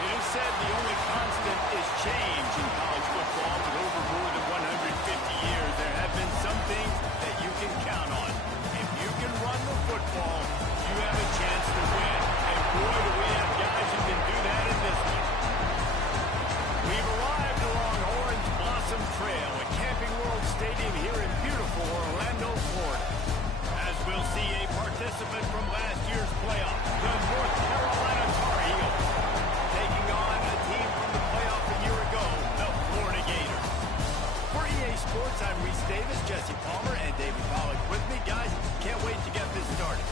It is said the only constant is change in college football, but over more than 150 years, there have been some things that you can count on. If you can run the football, you have a chance to win. And boy, do we have guys who can do that in this one. We've arrived along Orange Blossom Trail at Camping World Stadium here in beautiful Orlando, Florida. As we'll see a participant from last year's playoff, the North Carolina Tar Heels, taking on a team from the playoff a year ago, the Florida Gators. For EA Sports, I'm Reese Davis, Jesse Palmer, and David Pollack with me. Guys, can't wait to get this started.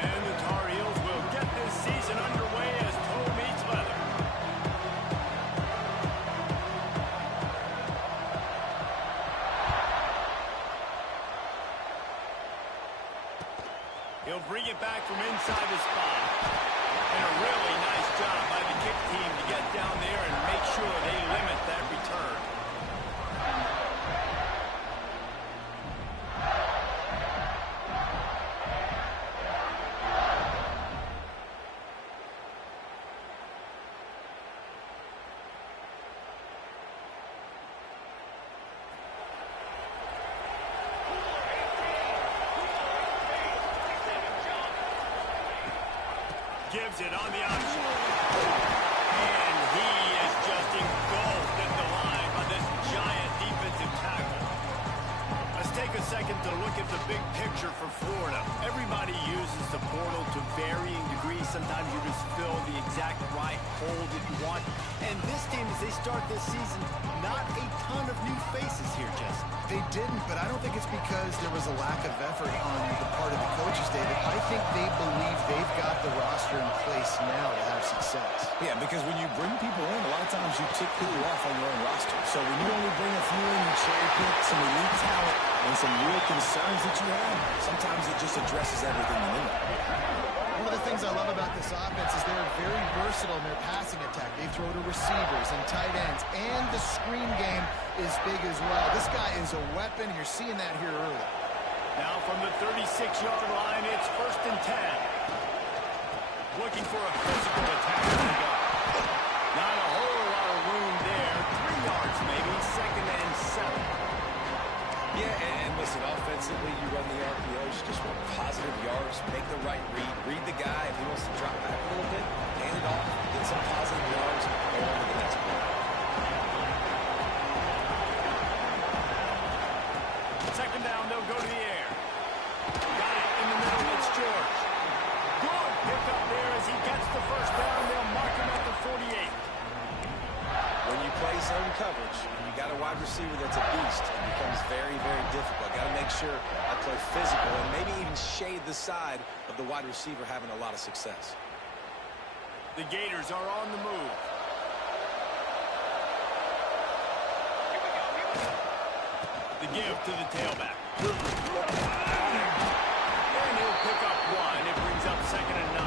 And the Tar Heels will get this season underway as toe meets leather. He'll bring it back from inside the spot. And a really nice job by the kick team to get down there and make sure they limit that return. Gives it on the option. And he is just engulfed at the line by this giant defensive tackle. Let's take a second to look at the big picture for Florida. Everybody uses the portal to varying degrees. Sometimes you just fill the exact right hole that you want. And this team, as they start this season, not a ton of new faces here, Jesse. They didn't, but I don't think it's because there was a lack of effort on the part of the coaches, David. I think they believe they've got the roster in place now to have success. Yeah, because when you bring people in, a lot of times you tick people off on your own roster. So when you only bring a few in, you cherry pick some elite talent and some real concerns that you have, sometimes it just addresses everything you need. One of the things I love about this offense is they're very versatile in their passing attack. They throw to receivers and tight ends, and the screen game is big as well. This guy is a weapon. You're seeing that here early. Now from the 36-yard line, it's 1st and 10. Looking for a physical attack. Not a whole lot of room there. 3 yards maybe, 2nd and 7. Yeah, and listen, offensively, you run the RPOs, just want positive yards, make the right read the guy. If he wants to drop back a little bit, hand it off, get some positive yards, go on to the next play. 2nd down, they'll go to the air. Got it in the middle, it's George. Good pick up there as he gets the 1st down. They'll mark him at the 48. When you play zone coverage, you got a wide receiver that's a beast. It becomes very, very difficult. Got to make sure I play physical and maybe even shade the side of the wide receiver having a lot of success. The Gators are on the move. The give to the tailback. And he'll pick up 1. It brings up 2nd and 9.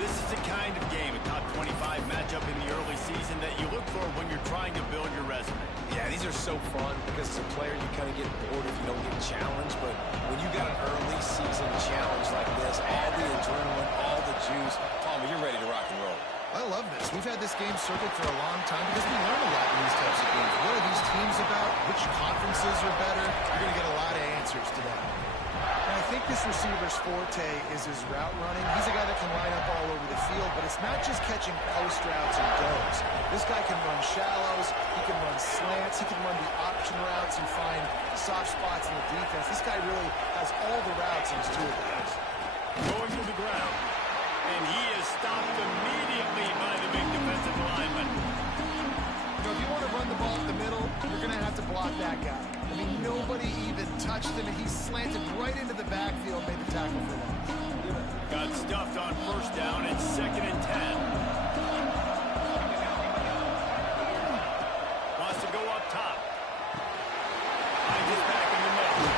This is the kind of game, a top 25 matchup in the early season that you look for when you're trying to build your resume. Yeah, these are so fun because as a player you kind of get bored if you don't get challenged, but when you got an early season challenge like this, all the adrenaline, all the juice, Palmer, you're ready to rock and roll. I love this. We've had this game circled for a long time because we learn a lot in these types of games. What are these teams about? Which conferences are better? You're going to get a lot of answers to that. And I think this receiver's forte is his route running. He's a guy that can line up all over the field, but it's not just catching post routes and goes. This guy can run shallows, he can run slants, he can run the option routes and find soft spots in the defense. This guy really has all the routes in his toolbox. Going to the ground. And he is stopped immediately by the big defensive lineman. You know, if you want to run the ball up the middle, you're going to have to block that guy. I mean, nobody even touched him, and he slanted right into the backfield, made the tackle for loss. Got stuffed on 1st down. It's 2nd and 10. Wants to go up top. Finds his back in the middle.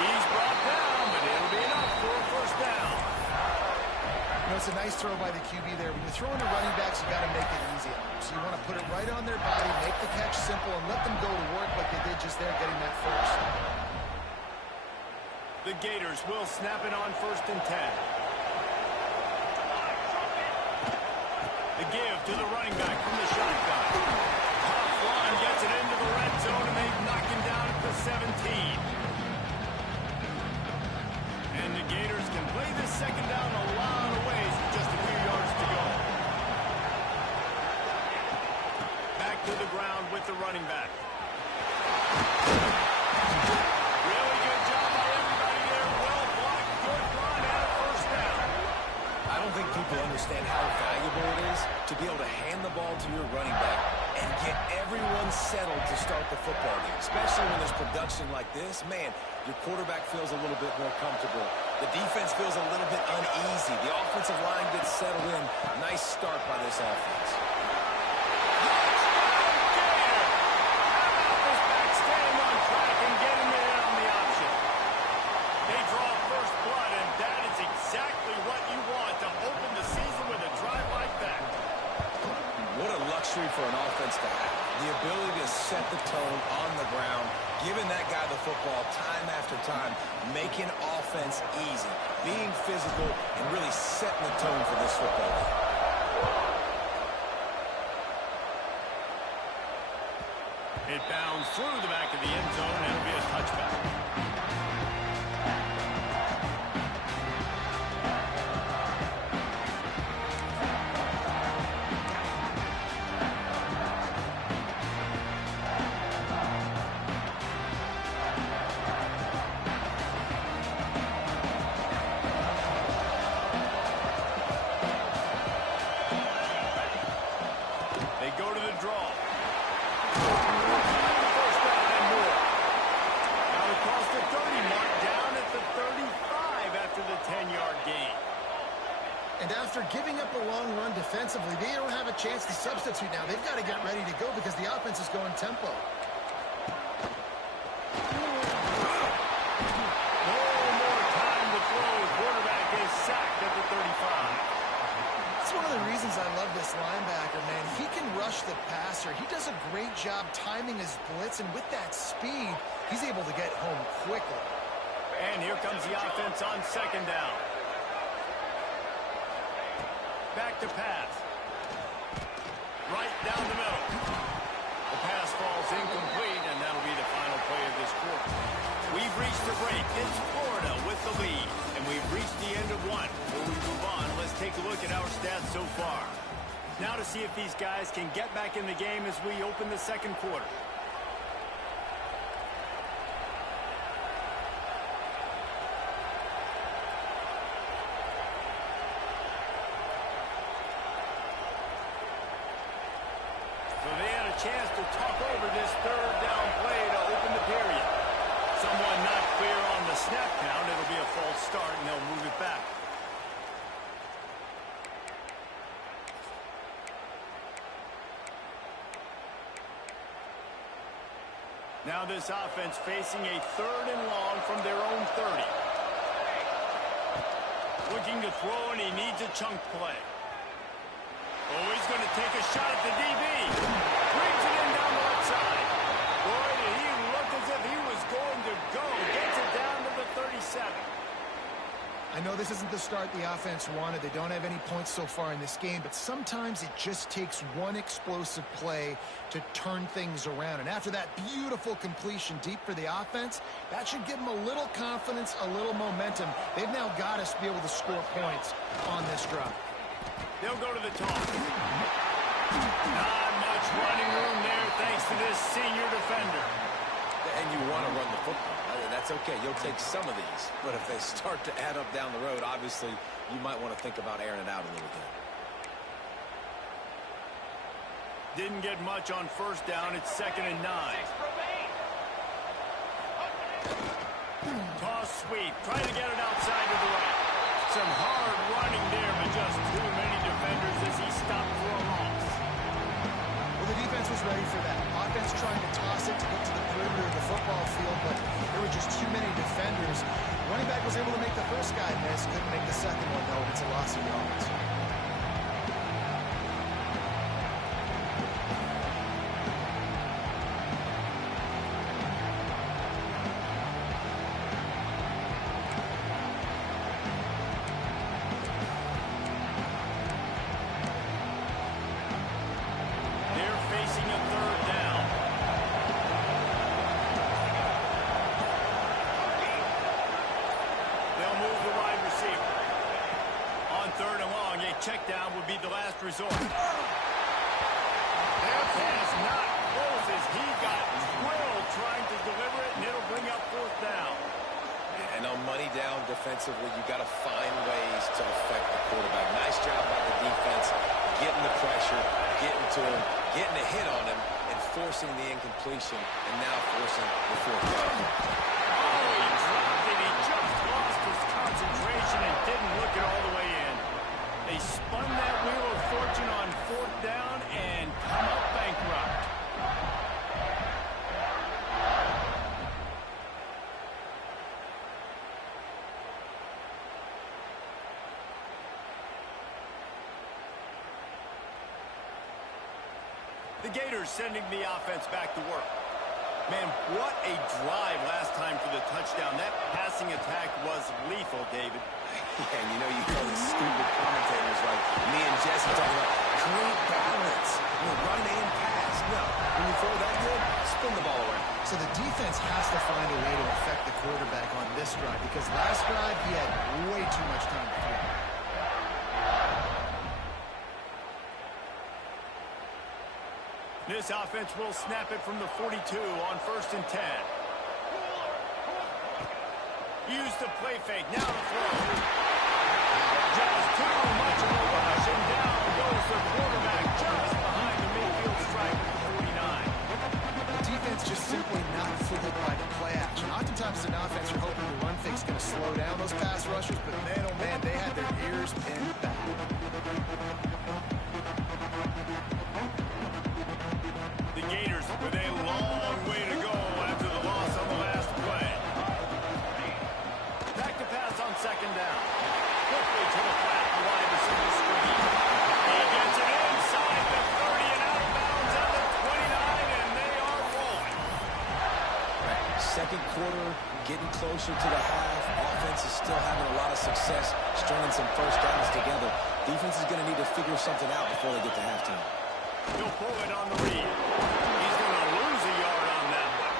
He's brought down, but it'll be enough for it's a nice throw by the QB there. When you're throwing to running backs, you got to make it easy on them. So you want to put it right on their body, make the catch simple, and let them go to work like they did just there, getting that first. The Gators will snap it on 1st and 10. The give to the running back from the shotgun. Tough run gets it into the red zone, and they knock him down at the 17. And the Gators can play this second down a lot of ways with just a few yards to go. Back to the ground with the running back. Really good job by everybody there. Well blocked, good run, and a first down. I don't think people understand how valuable it is to be able to hand the ball to your running back and get everyone settled to start the football game. Especially when there's production like this, man, your quarterback feels a little bit more comfortable. The defense feels a little bit uneasy. The offensive line gets settled in. Nice start by this offense. For an offense to have the ability to set the tone on the ground, giving that guy the football time after time, making offense easy, being physical, and really setting the tone for this football game. It bounds through the back of the end zone, and it'll be a touchback. Giving up a long run defensively, they don't have a chance to substitute now. They've got to get ready to go because the offense is going tempo. No more time to throw. Quarterback is sacked at the 35. That's one of the reasons I love this linebacker, man. He can rush the passer. He does a great job timing his blitz, and with that speed, he's able to get home quickly. And here comes the offense on 2nd down. Back to pass. Right down the middle. The pass falls incomplete, and that'll be the final play of this quarter. We've reached the break. It's Florida with the lead, and we've reached the end of one. Before we move on, let's take a look at our stats so far. Now to see if these guys can get back in the game as we open the second quarter. Chance to talk over this 3rd down play to open the period. Someone not clear on the snap count. It'll be a false start, and they'll move it back. Now this offense facing a 3rd and long from their own 30. Looking to throw, and he needs a chunk play. Oh, he's going to take a shot at the DB. Brings it in down the left side. Boy, did he look as if he was going to go. Gets it down to the 37. I know this isn't the start the offense wanted. They don't have any points so far in this game, but sometimes it just takes one explosive play to turn things around. And after that beautiful completion deep for the offense, that should give them a little confidence, a little momentum. They've now got us to be able to score points on this drive. They'll go to the top. Not much running room there thanks to this senior defender. And you want to run the football. That's okay. You'll take some of these. But if they start to add up down the road, obviously you might want to think about airing it out a little bit. Didn't get much on 1st down. It's 2nd and 9. Toss sweep. Trying to get it outside to the right. Some hard running there, but just too many defenders as he stopped for a loss. Well, the defense was ready for that. Offense trying to toss it to get to the perimeter of the football field, but there were just too many defenders. Running back was able to make the first guy miss, couldn't make the second one, though, and it's a loss of yards. They're facing a third down. They'll move the wide receiver. On third and long, a check down would be the last resort. Their pass not close as he got drilled trying to deliver it, and it'll bring up fourth down. And on money down defensively, you got to find ways to affect the quarterback. Nice job by the defense, getting the pressure, getting to him, getting a hit on him, and forcing the incompletion, and now forcing the fourth down. Oh, he dropped it. He just lost his concentration and didn't look it all the way in. They spun that wheel of fortune on fourth down and come up bankrupt. The Gators sending the offense back to work. Man, what a drive last time for the touchdown. That passing attack was lethal, David. Yeah, and you know you call these stupid commentators like me and Jesse talking about great balance. Run and pass. No, when you throw that good, spin the ball around. So the defense has to find a way to affect the quarterback on this drive, because last drive he had way too much time to throw. This offense will snap it from the 42 on 1st and 10. Use the play fake. Now the throw. Just too much of a rush, and down goes the quarterback just behind the midfield stripe at the 49. The defense just simply not fooled by the play action. Oftentimes as an offense, you're hoping the run fake's going to slow down those pass rushers, but man, oh man, they had their ears pinned back. The Gators with a long way to go after the loss on the last play. Back to pass on second down. Quickly to the flat, the wide receiver screen. He gets it inside the 30 and out of bounds at the 29, and they are rolling. Second quarter, getting closer to the half. Offense is still having a lot of success, stringing some first downs together. Defense is going to need to figure something out before they get to halftime. He'll pull it on the read. He's going to lose a yard on that one.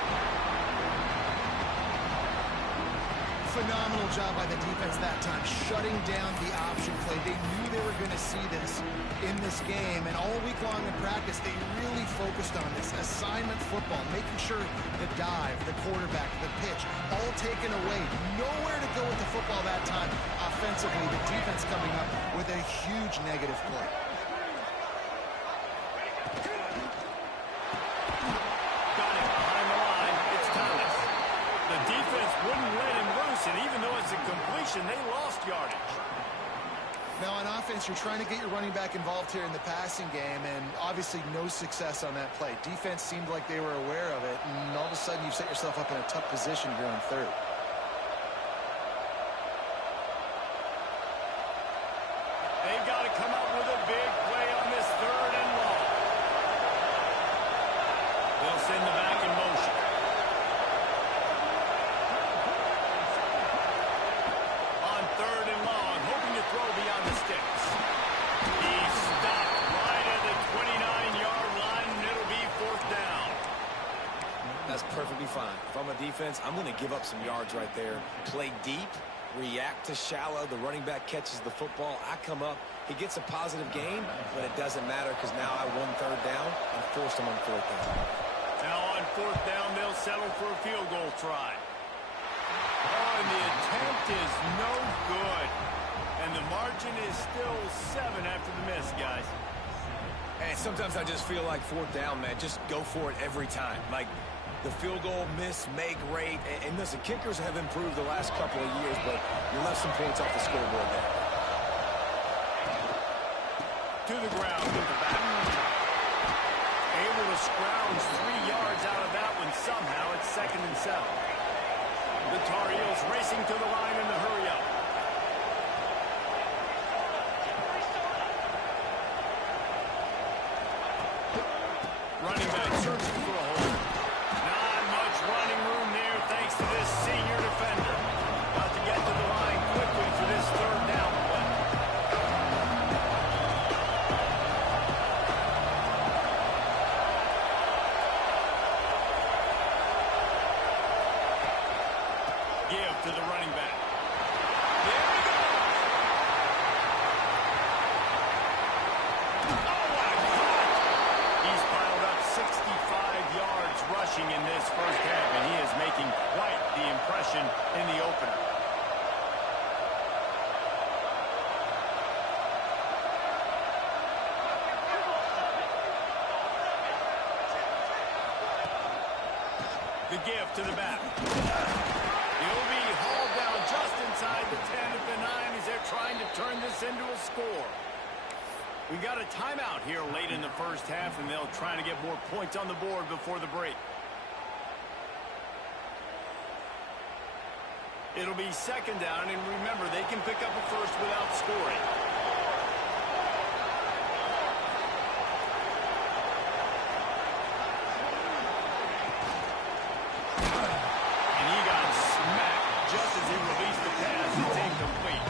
Phenomenal job by the defense that time, shutting down the option play. They knew they were going to see this in this game, and all week long in practice, they really focused on this assignment football, making sure the dive, the quarterback, the pitch, all taken away. Nowhere to go with the football that time. Offensively, the defense coming up with a huge negative play. Wouldn't let him loose, and even though it's a completion, they lost yardage. Now, on offense, you're trying to get your running back involved here in the passing game, and obviously no success on that play. Defense seemed like they were aware of it, and all of a sudden you've set yourself up in a tough position here on third. They've got to come up with a big play on this third and long. They'll send the back in motion. Perfectly fine. If I'm a defense, I'm going to give up some yards right there. Play deep, react to shallow. The running back catches the football. I come up. He gets a positive gain, but it doesn't matter because now I won third down and forced him on fourth down. Now on fourth down, they'll settle for a field goal try. Oh, and the attempt is no good. And the margin is still 7 after the miss, guys. Hey, sometimes I just feel like fourth down, man. Just go for it every time. Like, the field goal miss, make rate, and listen, kickers have improved the last couple of years, but you left some points off the scoreboard there. To the ground with the back. Able to scrounge 3 yards out of that one somehow. It's 2nd and 7. The Tar Heels racing to the line in the hurry-up. Running back searching for a hole. Not much running room there thanks to this senior defender. About to get to the line quickly for this third down play. Give to the running back. There we go. Oh, what a cut! He's piled up 65 yards rushing in this first half, and he is making quite the impression in the opener. The give to the back. He'll be hauled down just inside the 10 at the 9 as they're trying to turn this into a score. We got a timeout here late in the first half, and they'll try to get more points on the board before the break. It'll be second down, and remember, they can pick up a first without scoring. And he got smacked just as he released the pass. It's incomplete.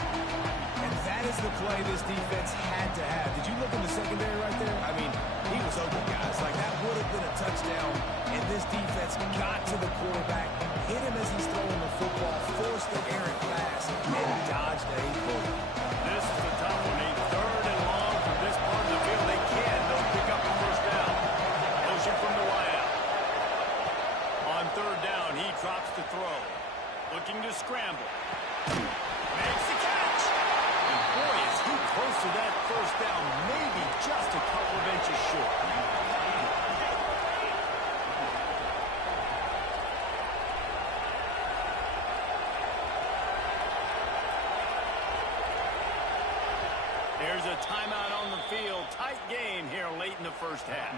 And that is the play this defense had to have. Did you look in the secondary right there? I mean, he was open, guys. Like, that would have been a touchdown. And this defense got to the quarterback, hit him as he's throwing the football, forced the errant pass, and dodged a bullet. This is the tough one. A third and long from this part of the field. They can. They'll pick up the first down. Motion from the wideout. On third down, he drops to throw. Looking to scramble. Makes the catch. And boy, is he close to that first down. Maybe just a couple of inches short. There's a timeout on the field. Tight game here late in the first half.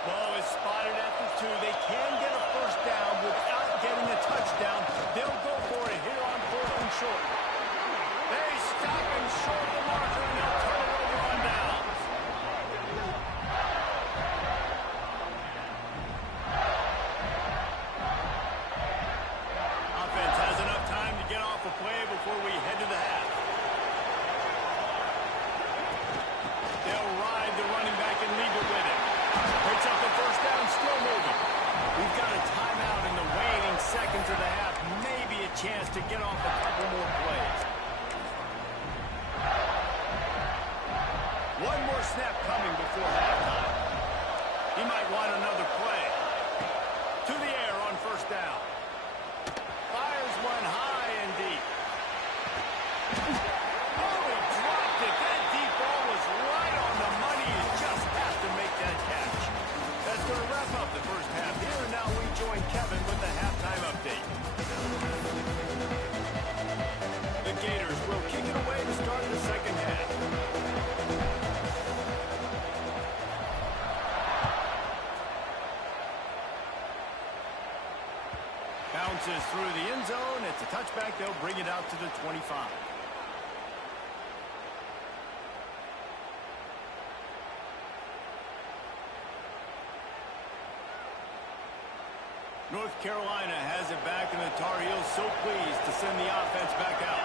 Ball is spotted at the 2. They can get a first down without getting a touchdown. They'll go for it here on 4th and short. They stop and short the marker, and they'll turn it over on downs. Offense has enough time to get off a play before we head to the half. They'll ride the running back and leave it with him. Picks up the first down, still moving. We've got a timeout in the waning seconds of the half. Maybe a chance to get off a couple more plays. One more snap coming before halftime. He might want another play. To the air on first down. Fires one high and deep. Oh, he dropped it. That deep ball was right on the money. He just has to make that catch. That's going to wrap up the first half here, and now we join Kevin with the halftime update. The Gators will kick it away to start the second half. Bounces through the end zone. It's a touchback. They'll bring it out to the 25. North Carolina has it back, and the Tar Heels so pleased to send the offense back out.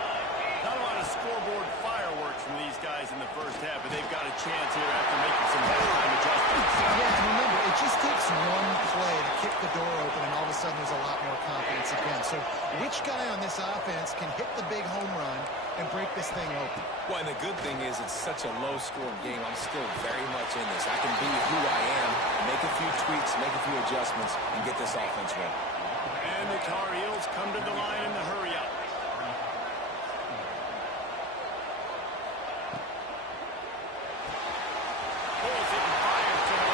Not a lot of scoreboard fireworks from these guys in the first half, but they've got a chance here after making some halftime adjustments. Yeah, and remember, it just takes one play to kick the door open, and all of a sudden there's a lot more confidence again. So which guy on this offense can hit the big home run and break this thing open? Well, and the good thing is it's such a low-scoring game. I'm still very much in this. I can be who I am, make a few tweaks, make a few adjustments, and get this offense running. And the Tar Heels come to the line in the hurry-up. Pulls it and fires to the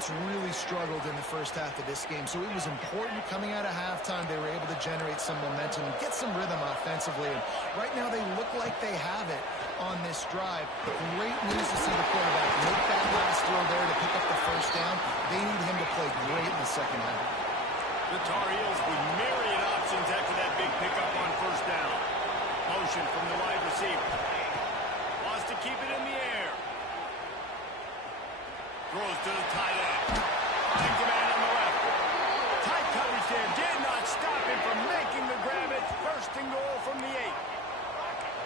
offense really struggled in the first half of this game, so it was important coming out of halftime. They were able to generate some momentum and get some rhythm offensively. And right now they look like they have it on this drive. Great news to see the quarterback make that last throw there to pick up the first down. They need him to play great in the second half. The Tar Heels with myriad options after that big pickup on first down. Motion from the wide receiver. Wants to keep it in the air. Throws to the tight end. Finds a man on the left. Tight coverage there. Did not stop him from making the grab. It's first and goal from the 8.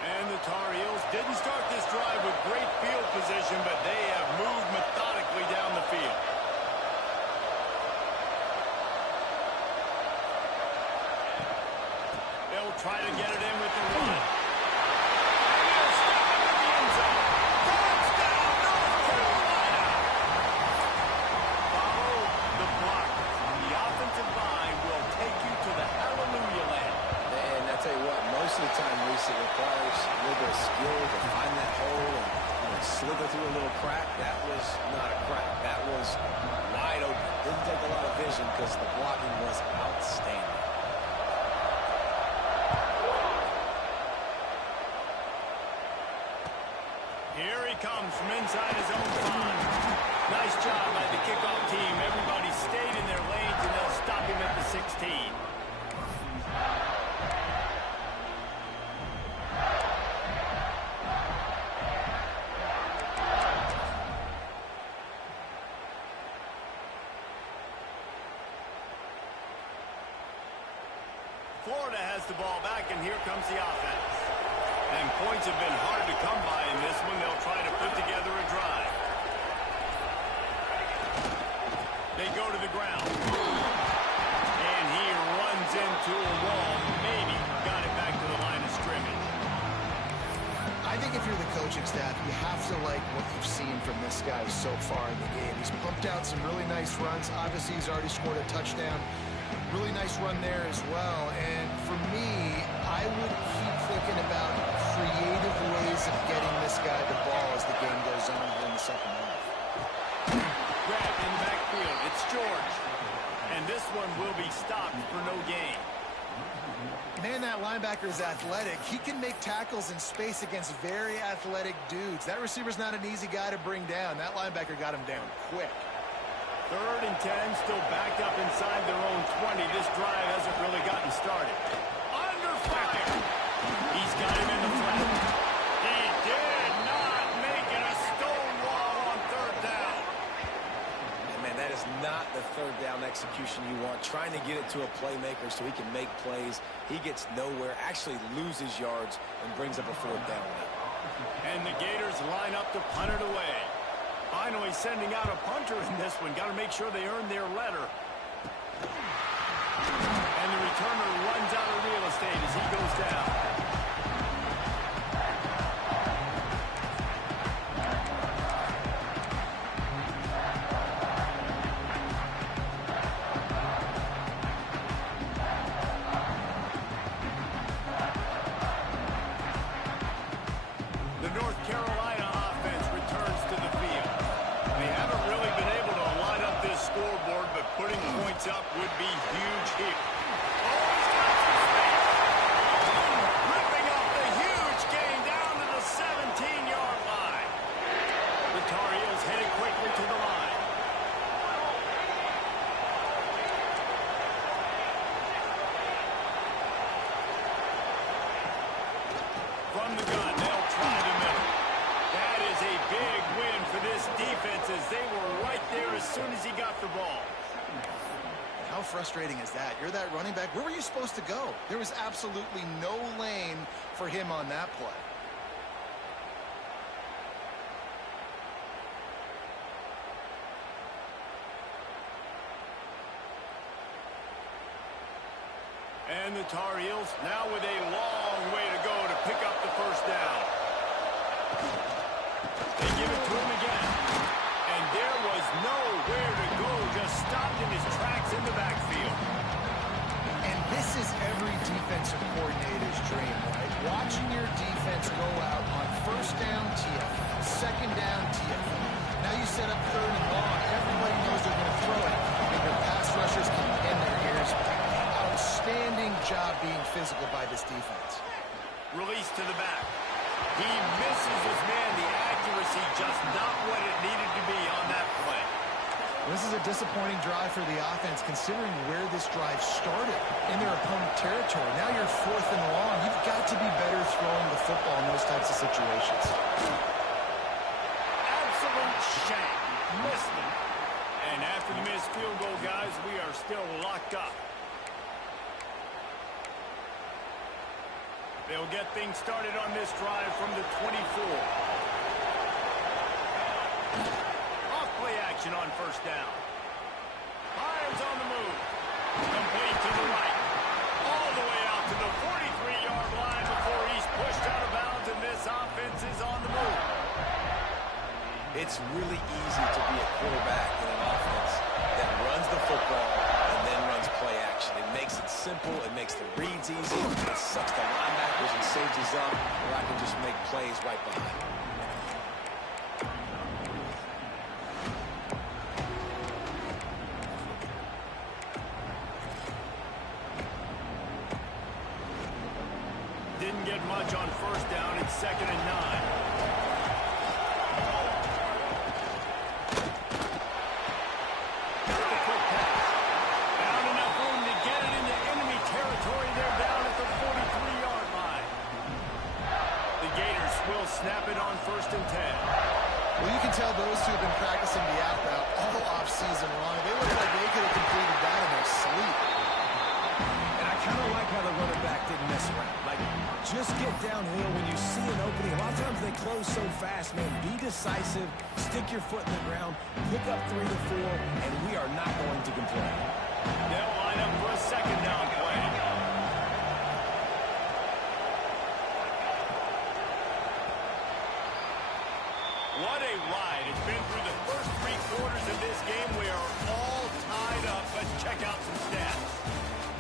And the Tar Heels didn't start this drive with great field position, but they have moved methodically down the field. They'll try to get it in with the run. And they'll stop it in the end zone. Touchdown, North Carolina! Follow the block. The offensive line will take you to the hallelujah land. And I tell you what, most of the time, Reese, it requires a little bit of skill to find that hole and slither through a little crack. That was not a crack. That was wide open. Didn't take a lot of vision because the blocking was outstanding. Here he comes from inside his own 5. Nice job by the kickoff team. Everybody stayed in their lanes, and they'll stop him at the 16. Florida has the ball back, and here comes the offense. And points have been hard to come by in this one. They'll try to put together a drive. They go to the ground. And he runs into a wall. Maybe got it back to the line of scrimmage. I think if you're the coaching staff, you have to like what you've seen from this guy so far in the game. He's pumped out some really nice runs. Obviously, he's already scored a touchdown. Really nice run there as well. And for me, I would keep thinking about creative ways of getting this guy the ball as the game goes on in the second half. Grab in the backfield. It's George. And this one will be stopped for no gain. Man, that linebacker is athletic. He can make tackles in space against very athletic dudes. That receiver's not an easy guy to bring down. That linebacker got him down quick. 3rd and 10, still backed up inside their own 20. This drive hasn't really gotten started. Under fire. He's got him in the flat. He did not make it a stone wall on 3rd down. And man, that is not the 3rd down execution you want. Trying to get it to a playmaker so he can make plays. He gets nowhere, actually loses yards, and brings up a 4th down. And the Gators line up to punt it away. Finally sending out a punter in this one. Got to make sure they earn their letter. And the returner runs out of real estate as he goes down. The North Carolina offense returns to the field. They haven't really been able to line up this scoreboard, but putting points up would be huge here. Oh, he's got some space. Ripping up the huge gain down to the 17-yard line. The Tar Heels headed quickly to the line. From the gun, they'll try the middle. That is a big win for this defense as they were right there as soon as he got the ball. How frustrating is that? You're that running back. Where were you supposed to go? There was absolutely no lane for him on that play. And the Tar Heels now with a long way to go to pick up the first down. They give it to him again. And there was nowhere to go, just stopped in his tracks in the backfield. And this is every defensive coordinator's dream, right? Watching your defense go out on first down TF, second down TF. Now you set up 3rd and long. Everybody knows there's job being physical by this defense. Release to the back. He misses his man. The accuracy just not what it needed to be on that play. This is a disappointing drive for the offense, considering where this drive started in their opponent territory. Now you're 4th and long. You've got to be better throwing the football in those types of situations. Absolute shank. Missed it. And after the missed field goal, guys, we are still locked up. They'll get things started on this drive from the 24. Off-play action on first down. Hines on the move. Complete to the right. All the way out to the 43-yard line before he's pushed out of bounds, and this offense is on the move. It's really easy to be a quarterback in an offense that runs the football and then runs play action. It makes it simple. It makes the reads easy. It sucks the linebackers and safeties up, where I can just make plays right behind. Didn't get much on first down. It's 2nd and 9. Snap it on 1st and 10. Well, you can tell those two have been practicing the out route all offseason long. They look like they could have completed that in their sleep. And I kind of like how the running back didn't mess around. Like, just get downhill when you see an opening. A lot of times they close so fast, man. Be decisive, stick your foot in the ground, pick up 3 to 4, and we are not going to complain. They'll line up for a 2nd down play. What a ride. It's been through the first 3 quarters of this game. We are all tied up. Let's check out some stats.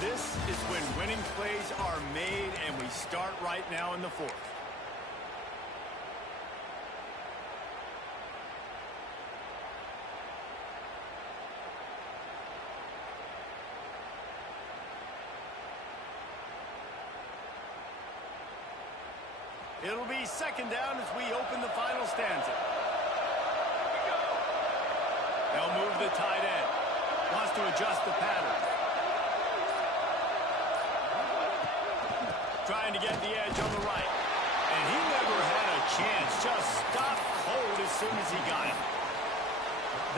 This is when winning plays are made, and we start right now in the 4th. It'll be 2nd down as we open the final stanza. They'll move the tight end. Wants to adjust the pattern. Trying to get the edge on the right. And he never had a chance. Just stopped cold as soon as he got it.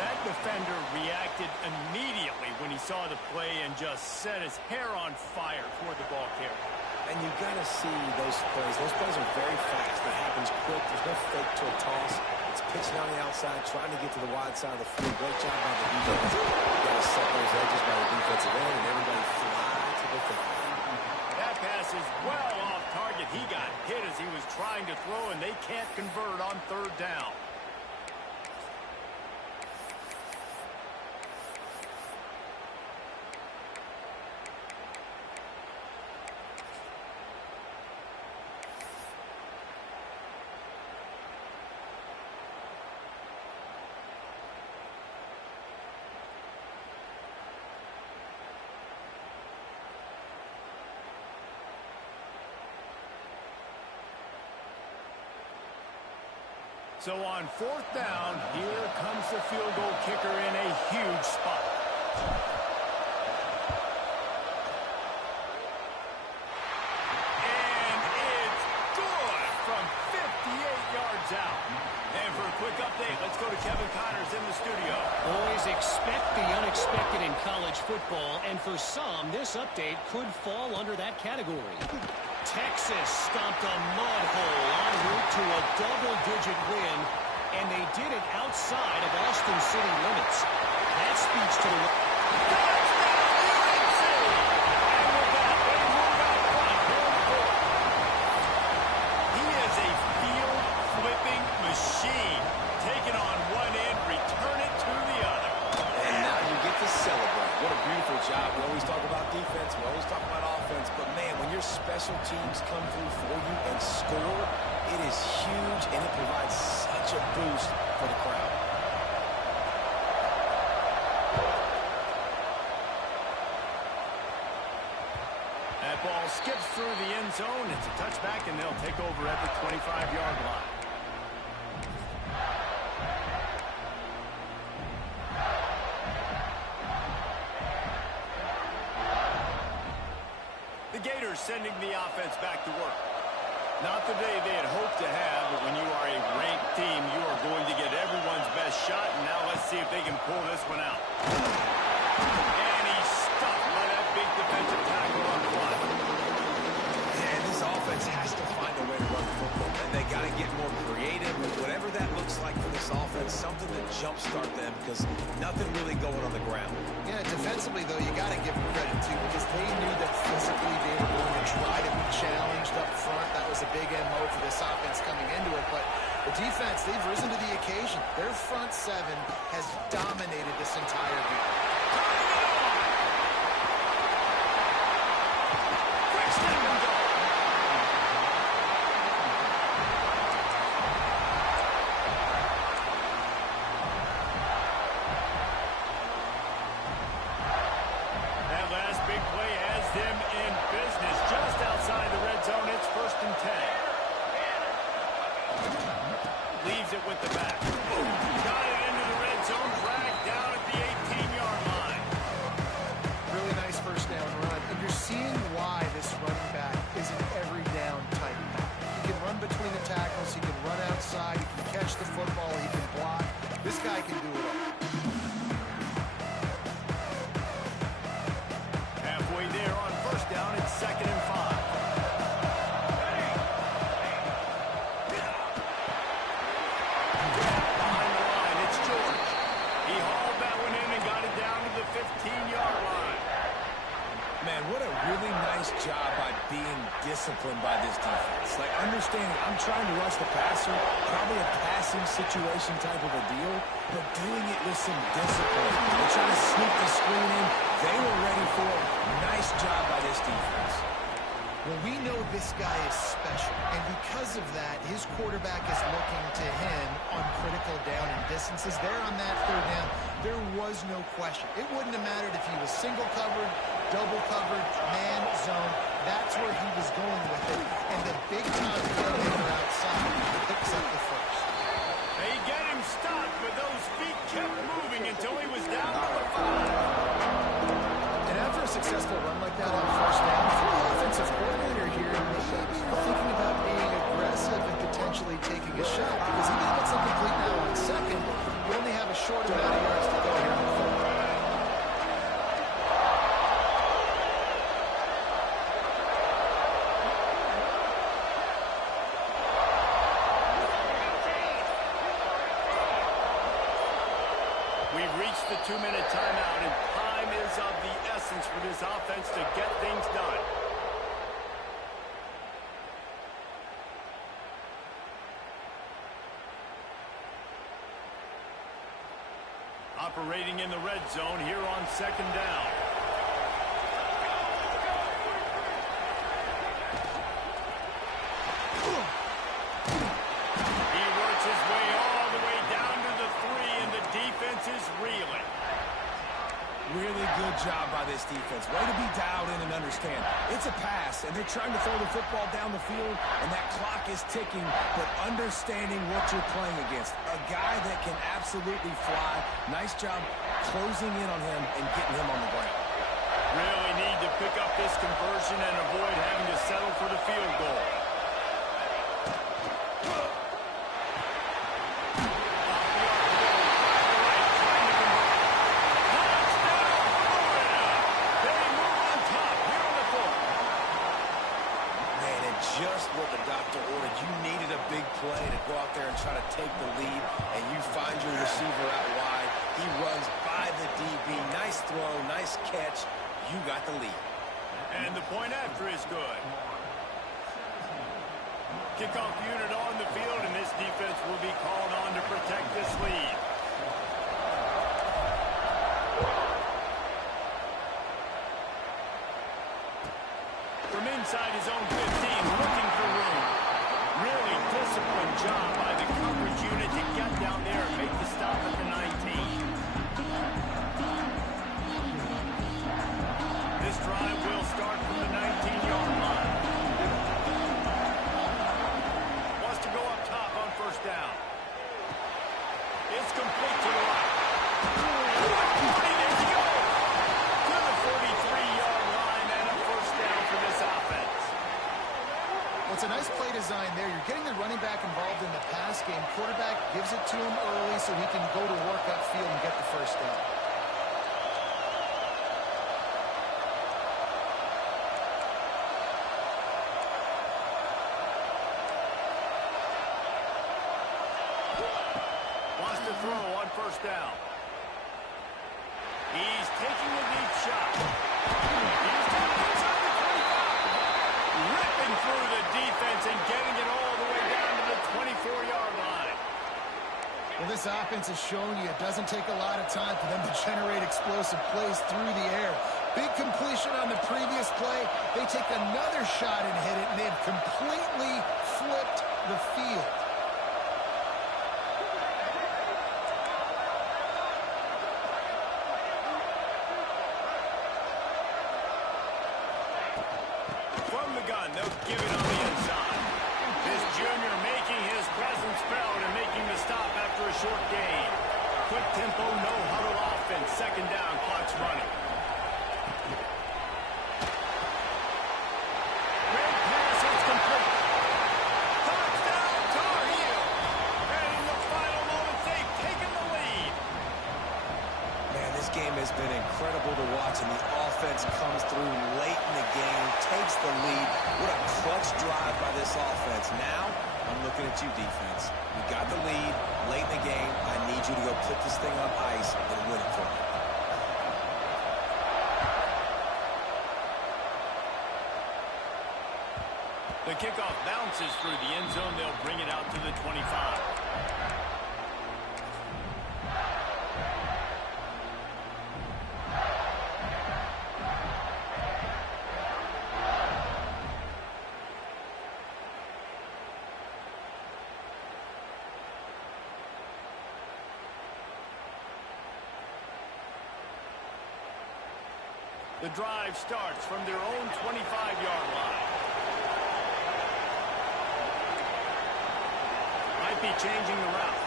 That defender reacted immediately when he saw the play and just set his hair on fire toward the ball carrier. And you've got to see those plays. Those plays are very fast. It happens quick. There's no fake to a toss. It's pitching on the outside, trying to get to the wide side of the field. Great job by the defense. You've got to set those edges by the defensive end, and everybody fly to the field. That pass is well off target. He got hit as he was trying to throw, and they can't convert on 3rd down. So on 4th down, here comes the field goal kicker in a huge spot. And it's good from 58 yards out. And for a quick update, let's go to Kevin Connors in the studio. Always expect the unexpected in college football, and for some, this update could fall under that category. Texas stomped a mud hole en route to a double-digit win, and they did it outside of Austin city limits. That speaks to the... He is a field-flipping machine. Take it on one end, return it to the other. And now you get to celebrate. What a beautiful job. We always talk about defense. We always talk about offense. But, man, when your special teams come through for you and score, it is huge, and it provides such a boost for the crowd. skips through the end zone. It's a touchback, and they'll take over at the 25-yard line. The Gators sending the offense back to work. Not the day they had hoped to have, but when you are a ranked team, you are going to get everyone's best shot. And now let's see if they can pull this one out. And he's stuffed by that big defensive tackle up front. And this offense has to find a way to run the football. And they got to get more creative. Whatever that looks like for this offense, something to jumpstart them because nothing really going on the ground. Yeah, defensively, though, you got to give them credit, too, because they knew that physically they were going to try to be challenged up front. That was a big MO for this offense coming into it. But the defense, they've risen to the occasion. Their front seven has dominated this entire game. Quick step and go. That last big play has them in business. Just outside the red zone, it's 1st and 10. Leaves it with the back. Got it into the red zone, dragged down at the 18-yard line. Really nice first down run. And you're seeing why this running back is an every down type back. He can run between the tackles. He can run outside. He can catch the football. He can block. This guy can do it all. Halfway there on 1st down, it's 2nd and 5. Behind the line, it's George. He hauled that one in and got it down to the 15-yard line. Man, what a really nice job by being disciplined by this defense. Like, understanding I'm trying to rush the passer, probably a passing situation type of a deal, but doing it with some discipline. They're trying to sneak the screen in. They were ready for it. Nice job by this defense. Well, we know this guy is special, and because of that, his quarterback is looking to him on critical down and distances. There on that 3rd down, there was no question. It wouldn't have mattered if he was single covered, double covered, man, zone. That's where he was going with it, and the big-time playmaker outside picks up the first. They get him stopped, but those feet kept moving until he was down to the 5. And after a successful run like that on 1st down, if you're the offensive coordinator here, maybe you're thinking about being aggressive and potentially taking a shot, because even if it's incomplete now on 2nd, you only have a short amount of yards to go here in the 3rd. We've reached the 2-minute timeout, and time is of the essence for this offense to get things done. Operating in the red zone here on 2nd down. He works his way all the way down to the 3, and the defense is reeling. Really good job by this defense. Way to be dialed in and understand. It's a pass, and they're trying to throw the football down the field, and that clock is ticking, but understanding what you're playing against. A guy that can absolutely fly. Nice job closing in on him and getting him on the ground. Really need to pick up this conversion and avoid having to settle for the field goal. Just what the doctor ordered. You needed a big play to go out there and try to take the lead, and you find your receiver out wide. He runs by the DB. Nice throw, nice catch. You got the lead. And the point after is good. Kickoff unit on the field, and this defense will be called on to protect this lead. From inside his own 15, looking for room. Really disciplined job by the coverage unit to get down there and make the stop at the 19. This drive will start from the 19-yard line. game. Quarterback gives it to him early so he can go to work upfield and get the first down. Wants to throw on first down. He's taking a deep shot. He's got it inside the 25. Ripping through the defense and getting it all the way down to the 24-yard line. Well, this offense has shown you it doesn't take a lot of time for them to generate explosive plays through the air. Big completion on the previous play. They take another shot and hit it, and they've completely flipped the field. From the gun, they'll give it on the inside. This junior making his presence felt and making the stop after a short gain. Quick tempo, no huddle offense. Second down, clock's running. Great pass, it's complete. Touchdown, Tar Heel. And in the final moments, they've taken the lead. Man, this game has been incredible to watch, and the offense comes through late in the game, takes the lead. What a clutch drive by this offense. Now, I'm looking at you, defense. We got the lead late in the game. I need you to go put this thing on ice and win it for me. The kickoff bounces through the end zone. They'll bring it out to the 25. The drive starts from their own 25-yard line. Might be changing the route.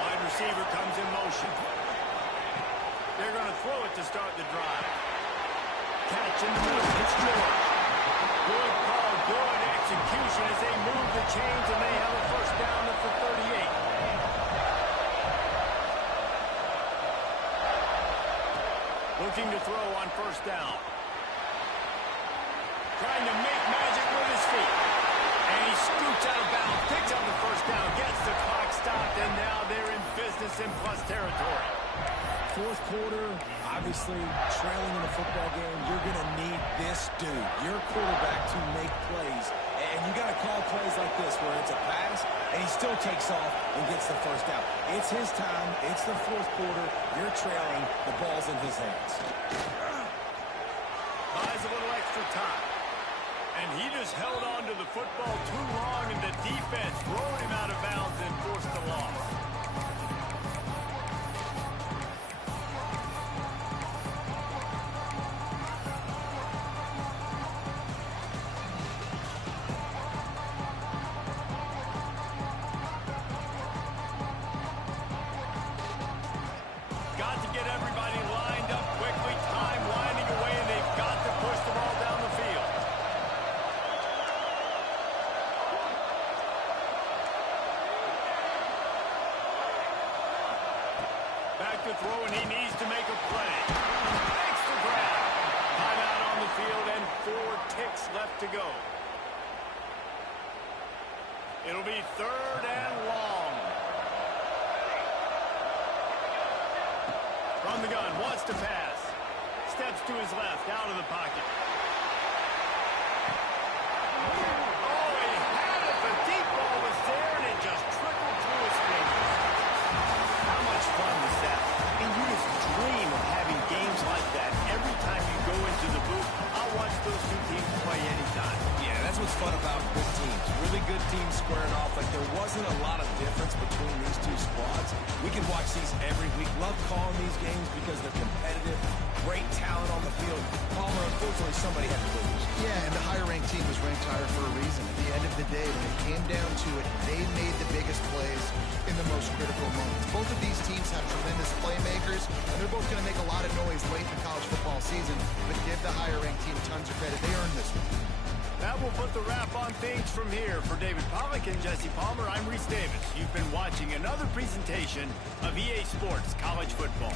Wide receiver comes in motion. They're going to throw it to start the drive. Catch in the middle. It's George. Good call, good execution as they move the chains, and they have a first down at the 38. Looking to throw on first down. Trying to make magic with his feet. And he scoots out of bounds, picks up the first down, gets the clock stopped, and now they're in business in plus territory. Fourth quarter, obviously trailing in a football game, you're going to need this dude, your quarterback, to make plays. And you got to call plays like this where it's a pass, and he still takes off and gets the first down. It's his time. It's the fourth quarter. You're trailing. The ball's in his hands. Buys a little extra time. And he just held on to the football too long, and the defense rode him out of bounds and forced the loss. Got to get everybody lined up quickly, time winding away, and they've got to push the ball down the field. Back to throw, and he needs to make a play. Makes the grab. Timeout on the field, and 4 ticks left to go. It'll be third and long. From the gun, wants to pass. Steps to his left, out of the pocket. Oh, he had it. The deep ball was there, and it just trickled through his fingers. How much fun was that? And you just dream of having games like that every time you go into the booth. I'll watch those two teams play anytime. Yeah, that's what's fun about good teams. Really good teams squaring off. Like, there wasn't a lot of difference between these two squads. We can watch these every week. Love calling these games because they're competitive. Great talent on the field. Palmer, unfortunately, somebody had to lose. Yeah, and the higher-ranked team was ranked higher for a reason. At the end of the day, when it came down to it, they made the biggest plays in the most critical moments. Both of these teams have tremendous playmakers, and they're both going to make a lot of noise late in the college football season, but give the higher-ranked team tons of credit. They earned this one. That will put the wrap on things from here. For David Pollack and Jesse Palmer, I'm Reese Davis. You've been watching another presentation of EA Sports College Football.